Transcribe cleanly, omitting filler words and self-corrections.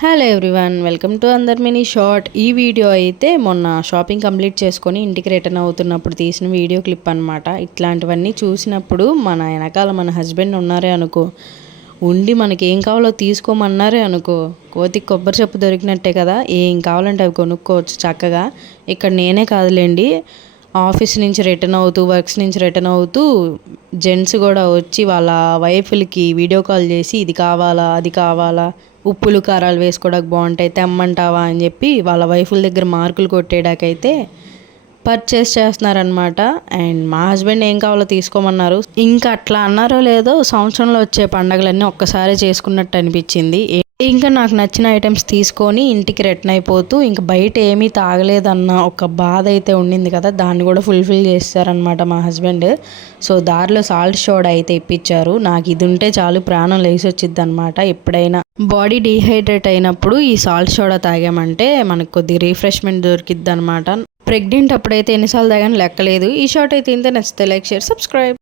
Hello everyone, welcome to another mini short. ఈ video అయితే మొన్న షాపింగ్ కంప్లీట్ చేసుకొని ఇంటికి రిటర్న్ అవుతున్నప్పుడు తీసిన వీడియో క్లిప్ అనమాట. ఇట్లాంటివన్నీ చూసినప్పుడు మన వెనకాల మన హస్బెండ్ ఉన్నారే అనుకో, ఉండి మనకి ఏం కావాలో తీసుకోమన్నారే అనుకో, కోతికి కొబ్బరి చెప్పు దొరికినట్టే కదా. ఏం కావాలంటే అవి కొనుక్కోవచ్చు చక్కగా. ఇక్కడ నేనే కాదులేండి, ఆఫీస్ నుంచి రిటర్న్ అవుతూ, వర్క్స్ నుంచి రిటర్న్ అవుతూ జెంట్స్ కూడా వచ్చి వాళ్ళ వైఫ్లకి వీడియో కాల్ చేసి ఇది కావాలా అది కావాలా, ఉప్పులు కారాలు వేసుకోవడానికి బాగుంటాయి తెమ్మంటావా అని చెప్పి వాళ్ళ వైఫుల దగ్గర మార్కులు కొట్టేయడాకైతే పర్చేస్ చేస్తున్నారనమాట. అండ్ మా హస్బెండ్ ఏం కావాలో తీసుకోమన్నారు. ఇంకా అట్లా అన్నారో లేదో సంవత్సరంలో వచ్చే పండగలన్నీ ఒక్కసారి చేసుకున్నట్టు అనిపించింది. ఇంకా నాకు నచ్చిన ఐటమ్స్ తీసుకొని ఇంటికి రిటర్న్ అయిపోతూ ఇంకా బయట ఏమీ తాగలేదన్న ఒక బాధ అయితే ఉండింది కదా, దాన్ని కూడా ఫుల్ఫిల్ చేస్తారనమాట మా హస్బెండ్. సో దారిలో సాల్ట్ సోడా అయితే ఇప్పించారు. నాకు ఇది ఉంటే చాలు, ప్రాణం లేచి వచ్చిద్ది అనమాట. ఎప్పుడైనా బాడీ డీహైడ్రేట్ అయినప్పుడు ఈ సాల్ట్ సోడా తాగామంటే మనకు కొద్దిగా రిఫ్రెష్మెంట్ దొరికిద్ది అనమాట. ప్రెగ్నెంట్ అప్పుడైతే ఎన్నిసార్లు తాగాను లెక్కలేదు. ఈ షార్ట్ అయితే ఇంత నచ్చితే లైక్, షేర్, సబ్స్క్రైబ్.